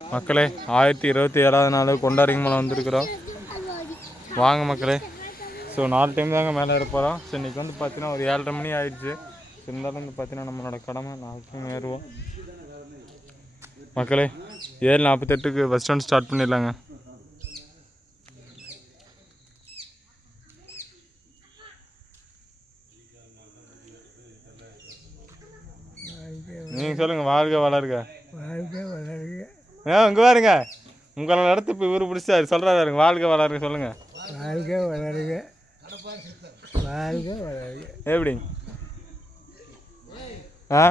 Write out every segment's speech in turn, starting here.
மக்களே 1027வது நாள் கொண்டாரிங்கமலை வந்திருக்கிறோம். வாங்க மக்களே. ஸோ 4 டைம் தாங்க மேலே ஏற போகிறோம். ஸோ இன்றைக்கி வந்து பார்த்தீங்கன்னா ஒரு 7:30 மணி ஆயிடுச்சு. இருந்தாலும் வந்து பார்த்தீங்கன்னா நம்மளோட கடமை 4 டைம் ஏறுவோம் மக்களே. 7:48க்கு பஸ் ஸ்டாண்ட் ஸ்டார்ட் பண்ணிடலாங்க. நீங்கள் சொல்லுங்கள். வாழ்க வளருங்க. இங்கே பாருங்க, உங்களை நடத்து இப்போ இவர் பிடிச்சாரு சொல்கிறாருங்க. வாழ்க வளருங்க சொல்லுங்கள். வாழ்க வளருங்க, வாழ்க வளருங்க. எப்படி ஆ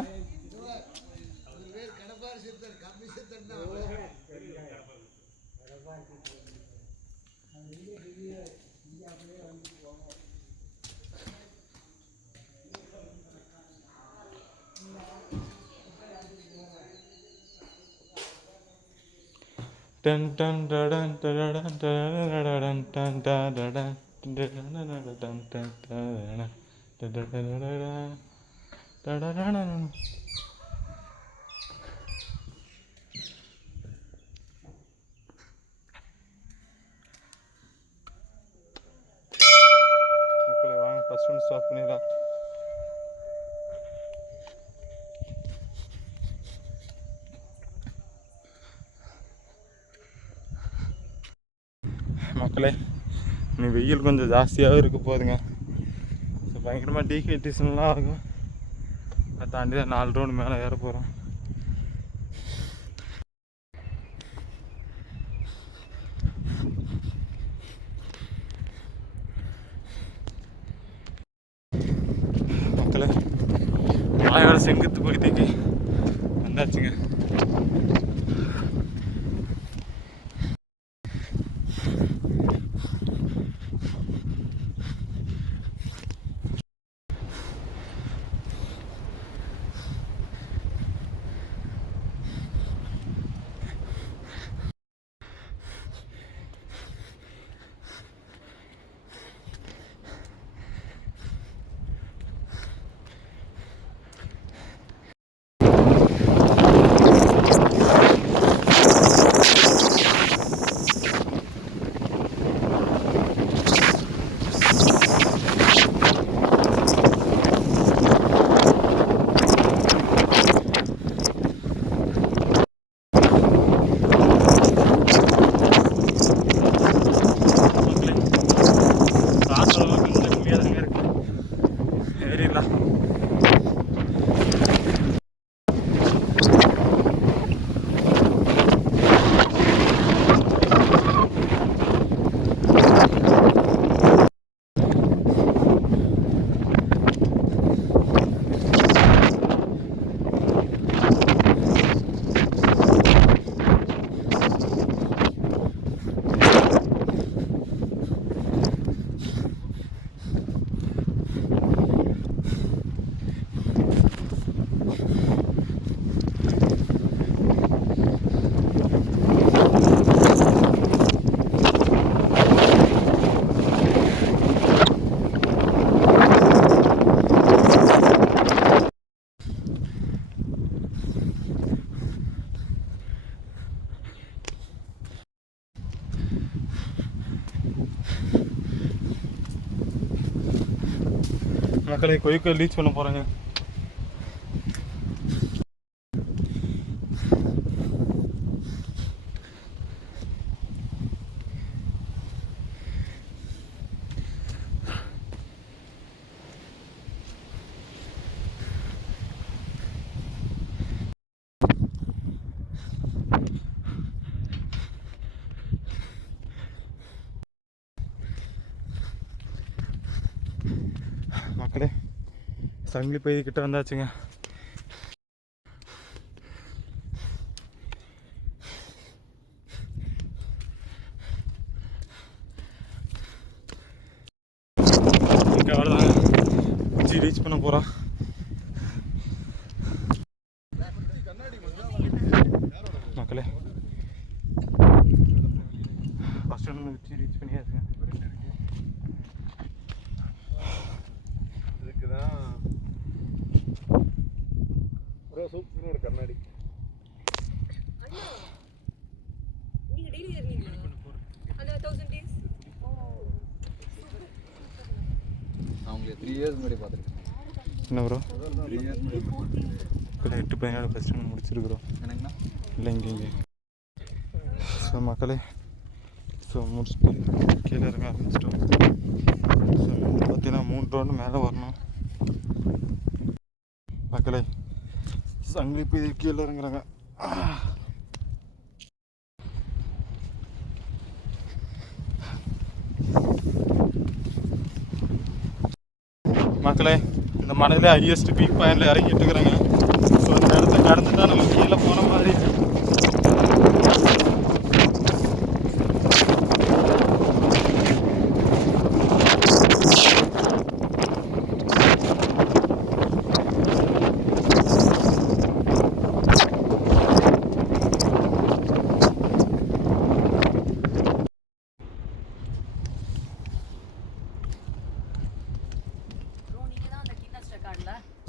டன் டன் டடன் டடன் டடன் டன் டடன் டடன். மக்களை வாங்க ஃபர்ஸ்ட் ஒன்று ஸ்டார்ட் பண்ணிடலாம். மக்களே நீ வெயில் கொஞ்சம் ஜாஸ்தியாகவும் இருக்க போகுதுங்க. ஸோ பயங்கரமாக டீஹைட்ரேஷன்லாம் ஆகும். அதை தாண்டி தான் 4 ரவுண்டு மேலே ஏற போகிறோம். மக்களே மாயோட செங்குத்து பகுதிக்கு வந்தாச்சுங்க. மக்களை கொய்க்கல் ரீச் பண்ண போகிறாங்க. மக்களே சங்கிலி பகுதி கிட்ட வந்தாச்சுங்க. அவ்வளோதான் உச்சி ரீச் பண்ண போகிறோம். மக்களே ஃபஸ்ட் ஒன்று உச்சி ரீச் பண்ணியாச்சுங்க. சூப்பரோட கண்ணாடி இயர்ஸ் முன்னாடி பார்த்துருக்கேன். என்ன ப்ரோ? 3 இயர்ஸ் முன்னாடி. இப்போ 8-17 ஃபஸ்ட்டு நம்ம முடிச்சிருக்கிறோம். என்னங்கண்ணா? இல்லை இங்கே ஸோ மக்களே, ஸோ முடிச்சுட்டு கீழே இறங்க ஆரம்பிச்சிட்டோம். ஸோ வந்து பார்த்தீங்கன்னா 3 ரவுண்டு மேலே வரணும் மக்களே. சங்கிலி போய் கீழே இறங்குறாங்க. மக்களே, இந்த மலையில ஹையஸ்ட் பீக் பாயிண்டில் இறங்கிட்டு இருக்கிறாங்க. ஸோ அந்த இடத்த கடந்துட்டா நம்ம கீழே போன மாதிரி.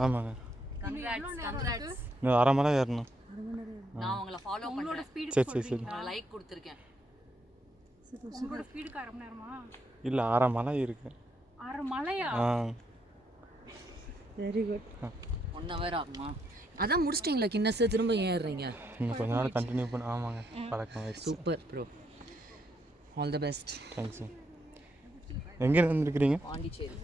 ஆமாங்க, இன்னும் 1/2 மணி நேரம் ஏறணும். நான் உங்களை ஃபாலோ பண்றேன். சரி நான் லைக் கொடுத்துருக்கேன். உங்களோட ஸ்பீடுக்கு 1/2 மணி நேரமா? இல்லை 1/2 மலை இருக்கு. 1/2 மலையா? Very good. 1 ஹவர் ஆகுமா? அதான் முடிச்சிட்டீங்களா கின்னஸ்? திரும்ப ஏறுறீங்க? இன்னும் கொஞ்ச நாள் கண்டினியூ பண்ண. ஆமாங்க, பழக்கம் ஆயிடுச்சு. Super bro, all the best. Thanks. எங்கே வந்துருக்கிறீங்க? பாண்டிச்சேரி.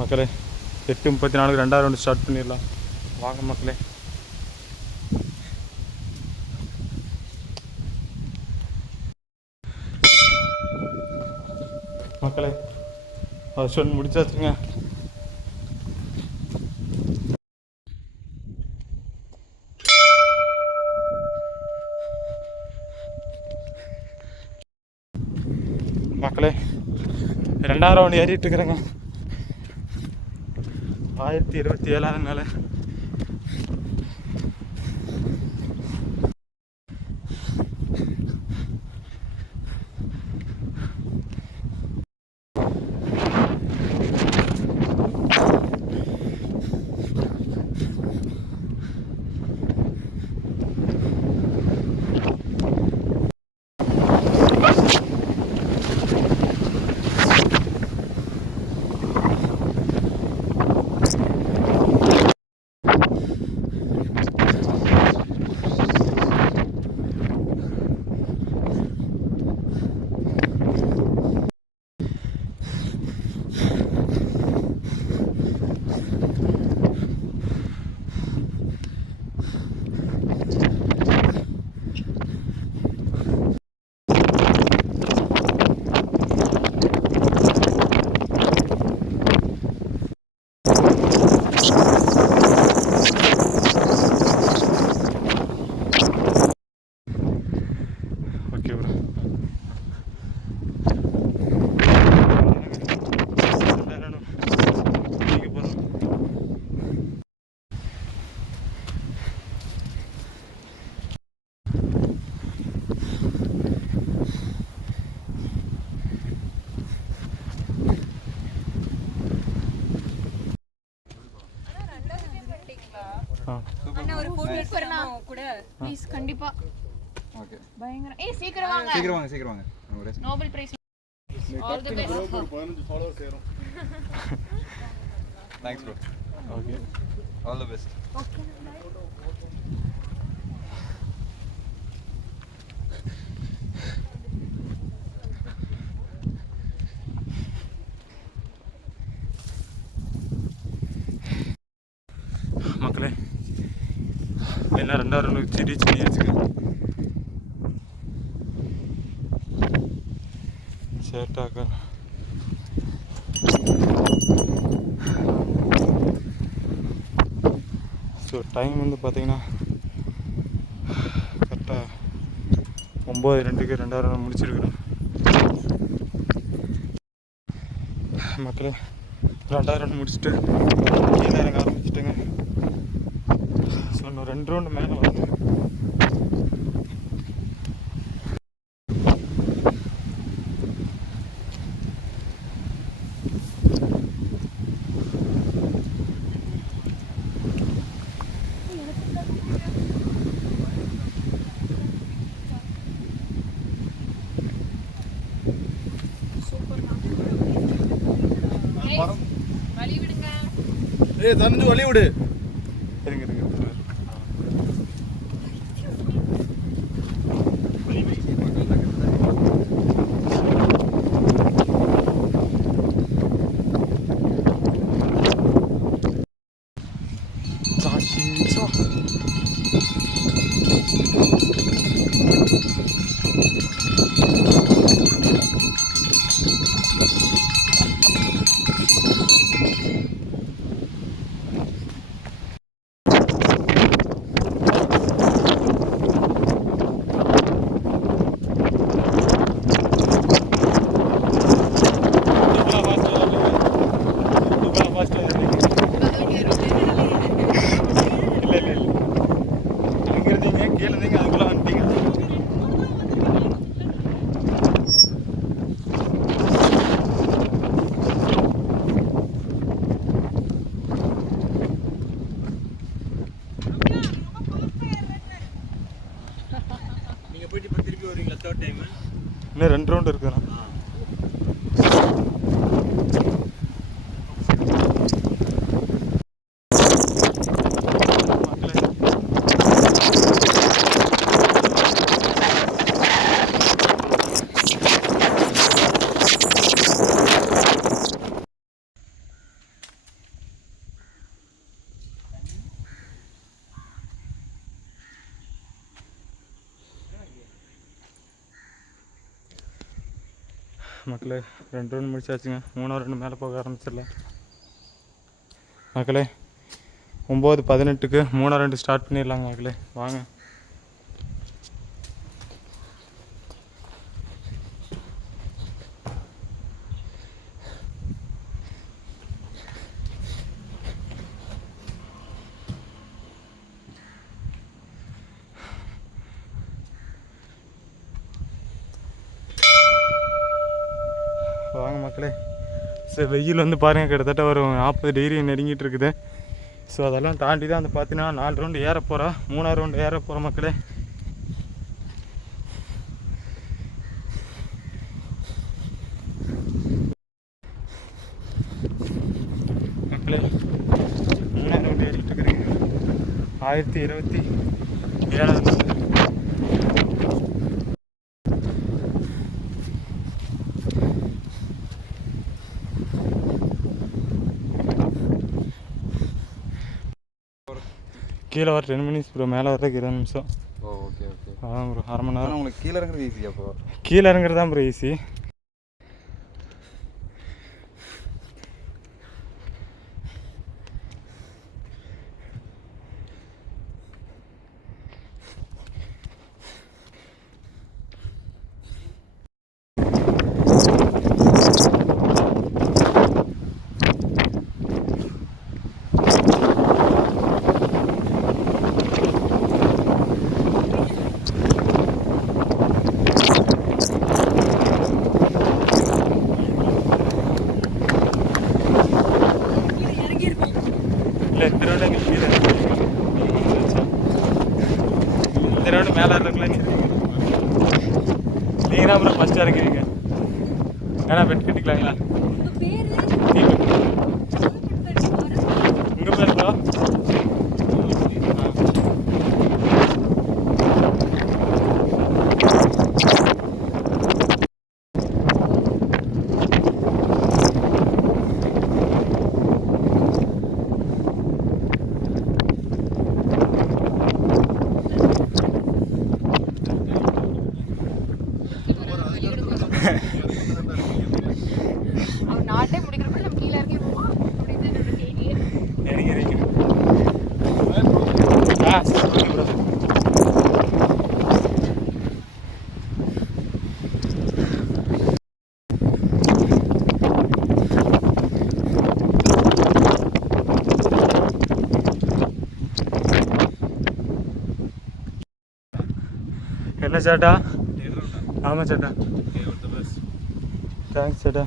மக்களே, 8:34 2ஆவது ரவுண்டு ஸ்டார்ட் பண்ணிடலாம். வாங்க மக்களே. மக்களே, ஃபர்ஸ்ட் ஒன் முடிச்சாச்சுங்க. மக்களே, 2ஆவது ரவுண்டு ஏறிட்டு இருக்கிறேங்க. 1027 நாள். Okay bro. அண்ணா ஒரு போட்டோ எடுக்கறனா கூட ப்ளீஸ். கண்டிப்பா. ஓகே. பயங்கரம். ஏய் சீக்கிரம் வாங்க. சீக்கிரம் வாங்க. Nobel prize. All the best. 15 followers ஏறும். Thanks bro. Okay, all the best. Okay. மக்களே, எல்லாம் 2ஆவது ரவுண்டு ரீச் பண்ணியாச்சுங்க. சேட்டாக்கா ஸோ டைம் வந்து பார்த்தீங்கன்னா கரெக்டாக 9:02க்கு 2ஆவது ரவுண்டு முடிச்சிருக்கிறோம். மக்களே, 2ஆவது ரவுண்டு முடிச்சுட்டு கீழே இறங்க ஆரம்பிச்சிட்டுங்க. ஸோ இன்னும் 2 ரவுண்டு மேலே வந்து வழி விடுங்க. ஏய் தந்து வழி விடு. இருங்க இருங்க இன்னும் 2 ரவுண்ட் இருக்குண்ணா. மக்களே 2 ரவுண்ட் முடிச்சாச்சுங்க. 3ஆவது ரவுண்டு மேலே போக ஆரம்பிச்சிடலாம் மக்களே. 9:18க்கு 3ஆவது ரவுண்டு ஸ்டார்ட் பண்ணிடலாங்க மக்களே. வாங்க. வாங்க மக்களே. ஸோ வெயில் வந்து பாருங்கள் கிட்டத்தட்ட ஒரு 40 டிகிரி நெருங்கிட்டு இருக்குது. ஸோ அதெல்லாம் தாண்டி தான் வந்து பார்த்தீங்கன்னா 4 ரவுண்டு ஏற போகிறோம். 3ஆவது ரவுண்டு ஏற போகிறோம் மக்களே. மக்களே 3ஆவது ரவுண்டு ஏறிட்டு இருக்கிறீங்க. 1027 கீழே வர 10 மினிட்ஸ் ப்ரோ. மேலே வர்றதுக்கு 20 நிமிஷம். ஓ ஓகே ஓகே. அதான் ப்ரோ 1/2 மணி நேரம். உங்களுக்கு கீழே இறங்குறது ஈஸி. அப்போ கீழே இறங்குறது தான் ப்ரோ ஈஸி. இல்லை இந்த ரவுண்டு எங்களுக்கு கீழே இந்த ரவுண்டு மேலே இருக்குல்ல. நீங்கள் தான் அப்புறம் ஃபஸ்ட்டாக இருக்கிறீங்க. ஏன்னா பெட் கட்டிக்கலாங்களா? உங்கள் பேர் ப்ரோ? அவர் நாட்டே முடிக்கிறப்ப நம்ம கீழே இறங்கி போவோம் அப்படின்னு என்னோட செய்தியே. இறங்கிறீங்க. ஆ சரி ப்ரோ. என்ன சேட்டா? ஆமாம் சேட்டா. தேங்க்ஸ் சேட்டா.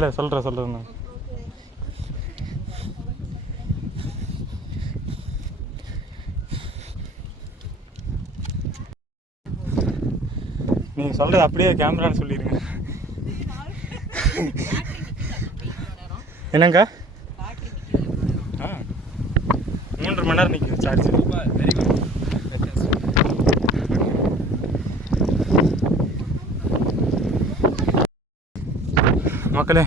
இல்லை சொல்கிறேன் நான். நீங்கள் சொல்கிறது அப்படியே கேமரான்னு சொல்லிடுங்க. என்னங்கா? 3 மணி நேரம் நிற்குது சார்ஜ். Very good. மக்களே,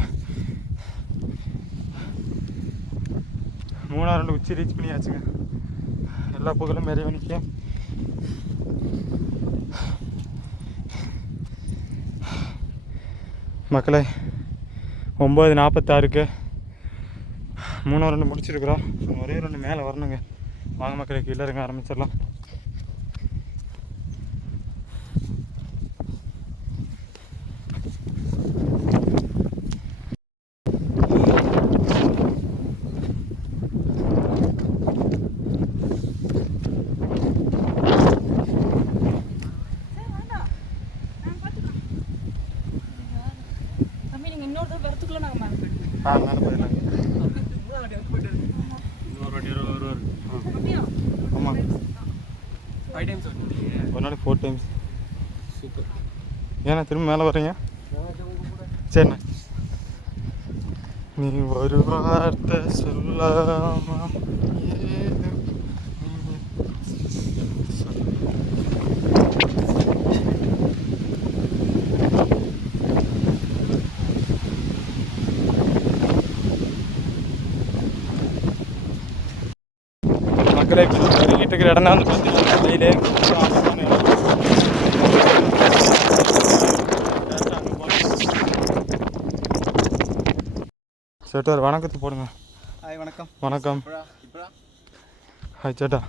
3 உச்சி ரீச் பண்ணியாச்சுங்க. எல்லா புகழும் இறைவனுக்கு. மக்களே, 9:46க்கு 3 முடிச்சிருக்கிறோம். ஒரே 2 மேலே வரணுங்க. வாங்க மக்களே, கீழே இருங்க, ஆரம்பிச்சிடலாம். தம்பி நீங்கள் இன்னொரு தடவை வரத்துக்குள்ளே நாங்கள் மேலே போயிடுவோம். மேலே போயிடலாங்க. ஆமாம், 5 times ஒரு நாளைக்கு 4 times. சூப்பர். ஏன்னா திரும்ப மேலே வர்றீங்க? சரிண்ணா. நீ ஒரு வார்த்தை சொல்லாமா ஏது மக்களே, இறங்கிட்டு இருக்கிற இடம் தான் வந்து பார்த்தீங்கன்னா கையிலே சேட்டார் வணக்கத்தை போடுங்க. ஹாய், வணக்கம். வணக்கம். ஹாய் சேட்டா.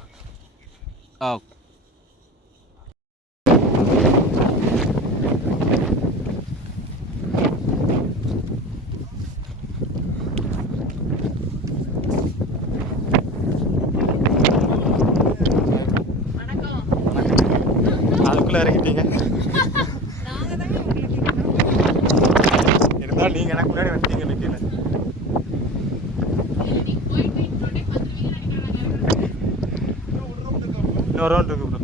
அதுக்குள்ளே இறங்கிட்டீங்க. இருந்தாலும் நீங்கள் எனக்கு முன்னாடி வந்துட்டீங்க கீழே. இன்னொரு ரவுண்ட் இருக்கு ப்ரோ.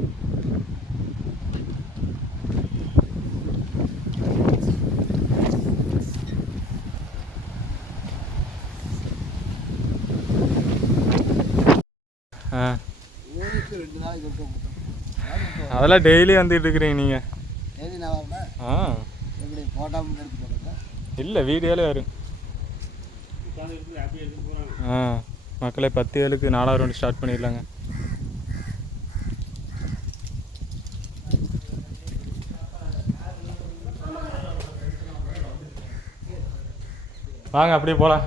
அதெல்லாம் டெய்லி வந்துட்டு இருக்கிறீங்க நீங்கள்? இல்லை, வீடியோவில் வரும். மக்களே, 10:07க்கு 4வது ரவுண்டு ஸ்டார்ட் பண்ணிடலாங்க. வாங்க அப்படியே போகலாம்.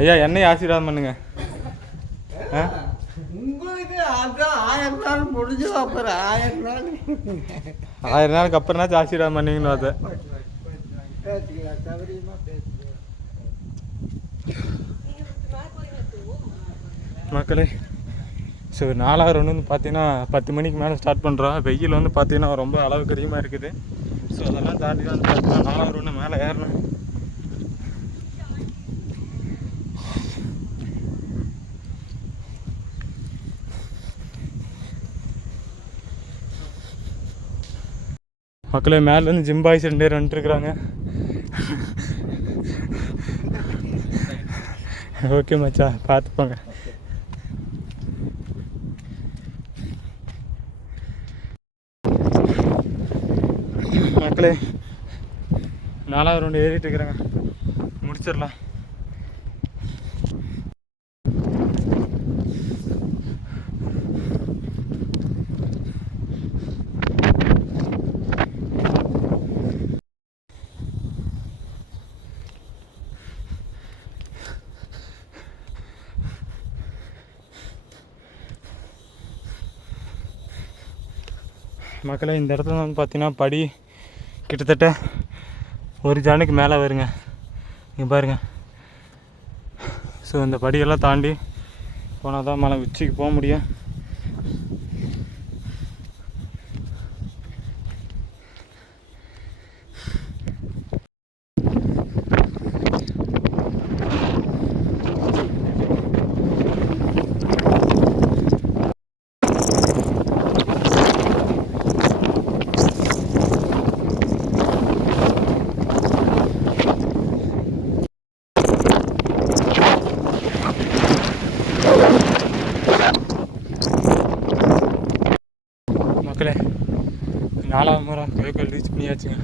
ஐயா, என்னையும் ஆசீர்வாதம் பண்ணுங்க. உங்களுக்கு அதான் 1000 நாள் முடிஞ்சு அப்புறம் 1000 நாள் 1000 நாளுக்கு அப்புறம்னாச்சும் ஆசீர்வாதம் பண்ணீங்கன்னு அதை பேசிக்கலாம், சௌகரியமாக பேசுகிறேன். மக்களே, ஸோ 4வது ரவுண்டு வந்து பார்த்தீங்கன்னா 10 மணிக்கு மேலே ஸ்டார்ட் பண்ணுறோம். வெயில் வந்து பார்த்தீங்கன்னா ரொம்ப அளவுக்கு அதிகமாக இருக்குது. ஸோ அதெல்லாம் தாண்டி தான் வந்து பார்த்தீங்கன்னா 4வது ரவுண்டு மேலே ஏறணும். மக்களே, மேலேருந்து ஜிம் பாய்ஸ் 2 பேர் வந்துட்டுருக்குறாங்க. ஓகே மச்சா, பார்த்துப்போங்க. மக்களே, 4வது ரவுண்டு ஏறிட்டு இருக்கிறாங்க. முடிச்சிடலாம். மக்களே, இந்த இடத்துல வந்து பார்த்தீங்கன்னா படி கிட்டத்தட்ட 1 ஜானுக்கு மேலே வருங்க. இங்கே பாருங்கள். ஸோ இந்த படியெல்லாம் தாண்டி போனால் தான் மலை உச்சிக்கு போக முடியும். பண்ணியாச்சுங்க.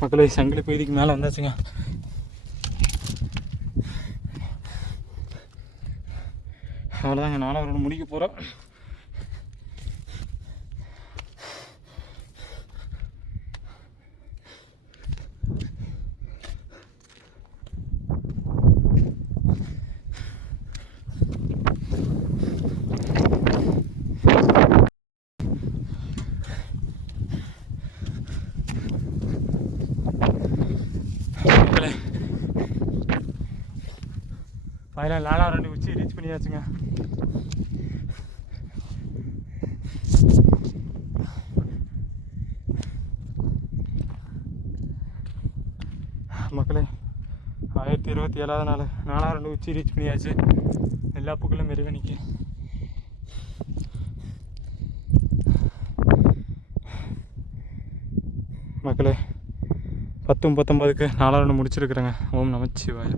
மக்களே சங்கிலி பகுதிக்கு மேலே வந்தாச்சுங்க. அவ்வளோதாங்க, 4வது ரவுண்டு முடிக்க போகிறோம். ஃபைனல் 4வது ரவுண்டு வச்சு ரீச் பண்ணியாச்சுங்க. மக்களே 1027வது நாள் 4வது ரவுண்டு வச்சு ரீச் பண்ணியாச்சு. எல்லா புக்களும் மெருகணிக்கு. மக்களே 10:39க்கு 4வது ரவுண்டு முடிச்சிருக்கிறேங்க. ஓம் நமச்சிவாய.